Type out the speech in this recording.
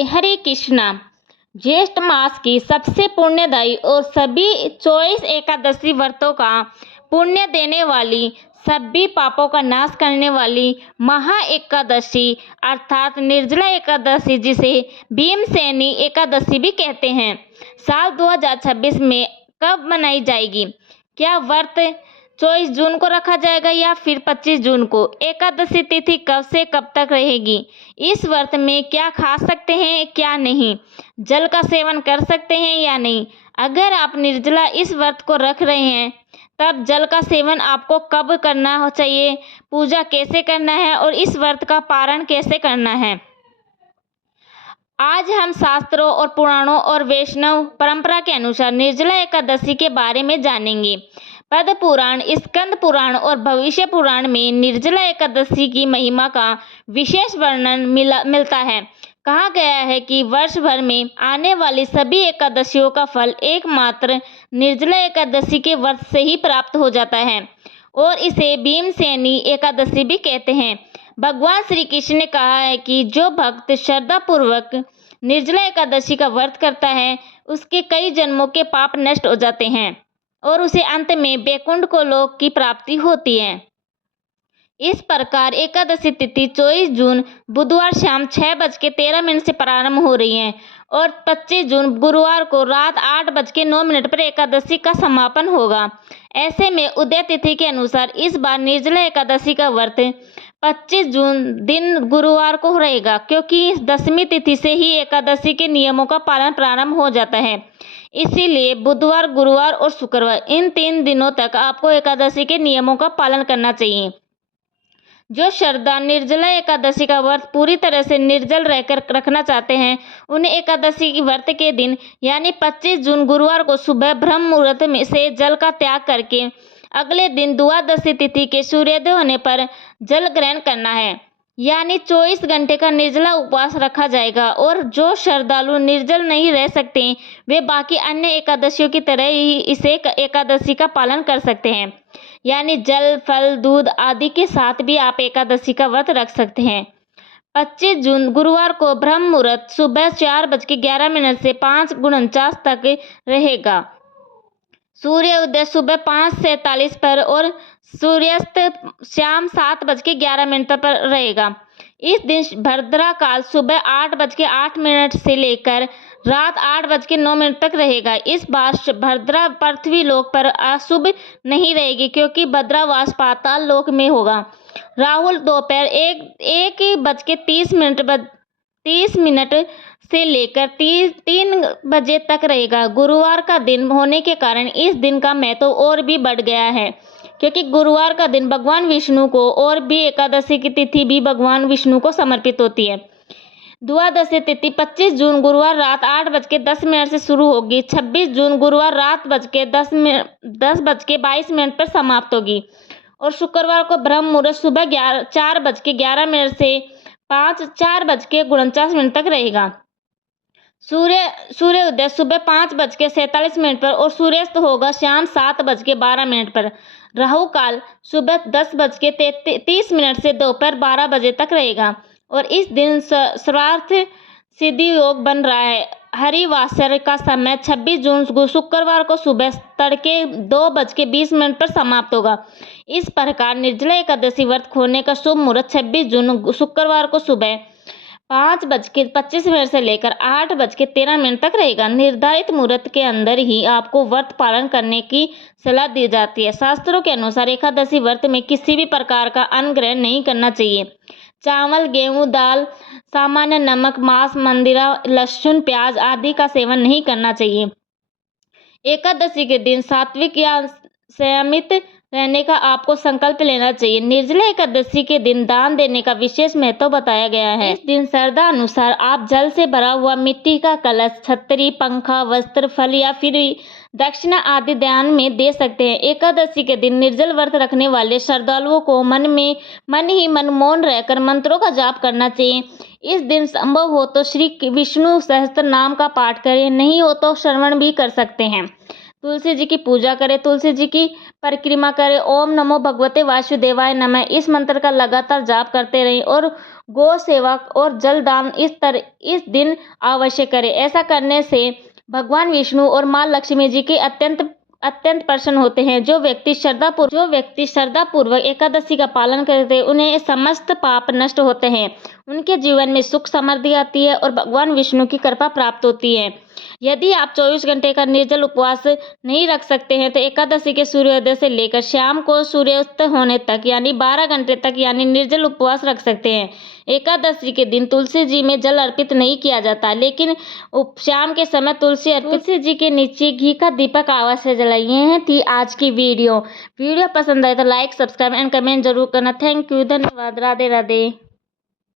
नमस्ते, हरे कृष्णा। ज्येष्ठ मास की सबसे पुण्यदायी और सभी 24 एकादशी व्रतों का पुण्य देने वाली, सभी पापों का नाश करने वाली महा एकादशी अर्थात निर्जला एकादशी, जिसे भीमसेनी एकादशी भी कहते हैं, साल 2026 में कब मनाई जाएगी? क्या व्रत 24 जून को रखा जाएगा या फिर 25 जून को? एकादशी तिथि कब से कब तक रहेगी? इस व्रत में क्या खा सकते हैं, क्या नहीं? जल का सेवन कर सकते हैं या नहीं? अगर आप निर्जला इस व्रत को रख रहे हैं, तब जल का सेवन आपको कब करना चाहिए, पूजा कैसे करना है और इस व्रत का पारण कैसे करना है, आज हम शास्त्रों और पुराणों और वैष्णव परंपरा के अनुसार निर्जला एकादशी के बारे में जानेंगे। पद्म पुराण, स्कंद पुराण और भविष्य पुराण में निर्जला एकादशी की महिमा का विशेष वर्णन मिलता है। कहा गया है कि वर्ष भर में आने वाली सभी एकादशियों का फल एकमात्र निर्जला एकादशी के व्रत से ही प्राप्त हो जाता है और इसे भीमसेनी एकादशी भी कहते हैं। भगवान श्री कृष्ण ने कहा है कि जो भक्त श्रद्धापूर्वक निर्जला एकादशी का व्रत करता है, उसके कई जन्मों के पाप नष्ट हो जाते हैं और उसे अंत में वैकुंठ को लोक की प्राप्ति होती है। इस प्रकार एकादशी तिथि 24 जून बुधवार शाम 6:13 से प्रारंभ हो रही है और 25 जून गुरुवार को रात 8:09 पर एकादशी का समापन होगा। ऐसे में उदय तिथि के अनुसार इस बार निर्जला एकादशी का व्रत 25 जून दिन गुरुवार को रहेगा, क्योंकि दशमी तिथि से ही एकादशी के नियमों का पालन प्रारंभ हो जाता है। इसीलिए बुधवार, गुरुवार और शुक्रवार, इन 3 दिनों तक आपको एकादशी के नियमों का पालन करना चाहिए। जो श्रद्धा निर्जला एकादशी का व्रत पूरी तरह से निर्जल रहकर रखना चाहते हैं, उन्हें एकादशी की व्रत के दिन यानी 25 जून गुरुवार को सुबह ब्रह्म मुहूर्त में से जल का त्याग करके अगले दिन द्वादशी तिथि के सूर्योदय होने पर जल ग्रहण करना है, यानी 24 घंटे का निर्जला उपवास रखा जाएगा। और जो श्रद्धालु निर्जल नहीं रह सकते, वे बाकी अन्य एकादशियों की तरह ही इसे एकादशी का पालन कर सकते हैं, यानी जल, फल, दूध आदि के साथ भी आप एकादशी का व्रत रख सकते हैं। 25 जून गुरुवार को ब्रह्म मुहूर्त सुबह 4:11 से 5:49 तक रहेगा। सूर्य उदय सुबह 5:47 पर और सूर्यास्त शाम 7:11 पर रहेगा। इस दिन भद्रा काल सुबह 8:08 से लेकर रात 8:09 तक रहेगा। इस बार भद्रा पृथ्वी लोक पर अशुभ नहीं रहेगी, क्योंकि भद्रावास पाताल लोक में होगा। राहुल दोपहर 1:30 से लेकर 3 बजे तक रहेगा। गुरुवार का दिन होने के कारण इस दिन का महत्व और भी बढ़ गया है, क्योंकि गुरुवार का दिन भगवान विष्णु को और भी एकादशी की तिथि भी भगवान विष्णु को समर्पित होती है। द्वादशी तिथि 25 जून गुरुवार रात 8:10 से शुरू होगी। 26 जून गुरुवार रात 10:22 पर समाप्त होगी और शुक्रवार को ब्रह्म मुहूर्त सुबह 4:11 से 4:49 तक रहेगा। सूर्य उदय सुबह 5:47 पर और सूर्यास्त होगा शाम 7:12 पर। राहु काल सुबह 10:33 से दोपहर 12 बजे तक रहेगा और इस दिन सर्वार्थ सिद्धि योग बन रहा है। हरिवासर का समय 26 जून शुक्रवार को सुबह तड़के 2:20 पर समाप्त होगा। इस प्रकार निर्जला एकादशी व्रत खोलने का शुभ मुहूर्त 26 जून शुक्रवार को सुबह 5:25 से लेकर 8:13 तक रहेगा। निर्धारित मुहूर्त के अंदर ही आपको व्रत पालन करने की सलाह दी जाती है। शास्त्रों के अनुसार एकादशी व्रत में किसी भी प्रकार का अन्न ग्रहण नहीं करना चाहिए। चावल, गेहूं, दाल, सामान्य नमक, मांस, मंदिरा, लहसुन, प्याज आदि का सेवन नहीं करना चाहिए। एकादशी के दिन सात्विक या संयमित रहने का आपको संकल्प लेना चाहिए। निर्जला एकादशी के दिन दान देने का विशेष महत्व बताया गया है। इस दिन श्रद्धा अनुसार आप जल से भरा हुआ मिट्टी का कलश, छतरी, पंखा, वस्त्र, फल या फिर दक्षिणा आदि दान में दे सकते हैं। एकादशी के दिन निर्जल व्रत रखने वाले श्रद्धालुओं को मन ही मन मौन रहकर मंत्रों का जाप करना चाहिए। इस दिन संभव हो तो श्री विष्णु सहस्त्र नाम का पाठ करें, नहीं हो तो श्रवण भी कर सकते हैं। तुलसी जी की पूजा करें, तुलसी जी की परिक्रमा करें। ओम नमो भगवते वासुदेवाय नमः इस मंत्र का लगातार जाप करते रहें और गौ सेवा और जल दान इस दिन अवश्य करें। ऐसा करने से भगवान विष्णु और माँ लक्ष्मी जी की अत्यंत प्रसन्न होते हैं। जो व्यक्ति श्रद्धापूर्वक एकादशी का पालन करते हैं, उन्हें समस्त पाप नष्ट होते हैं, उनके जीवन में सुख समृद्धि आती है और भगवान विष्णु की कृपा प्राप्त होती है। यदि आप 24 घंटे का निर्जल उपवास नहीं रख सकते हैं तो एकादशी के सूर्योदय से लेकर शाम को सूर्यास्त होने तक यानी 12 घंटे तक यानी निर्जल उपवास रख सकते हैं। एकादशी के दिन तुलसी जी में जल अर्पित नहीं किया जाता, लेकिन शाम के समय तुलसी जी के नीचे घी का दीपक अवश्य जलाइए। हैं थी आज की वीडियो पसंद आए तो लाइक, सब्सक्राइब एंड कमेंट जरूर करना। थैंक यू, धन्यवाद, राधे राधे।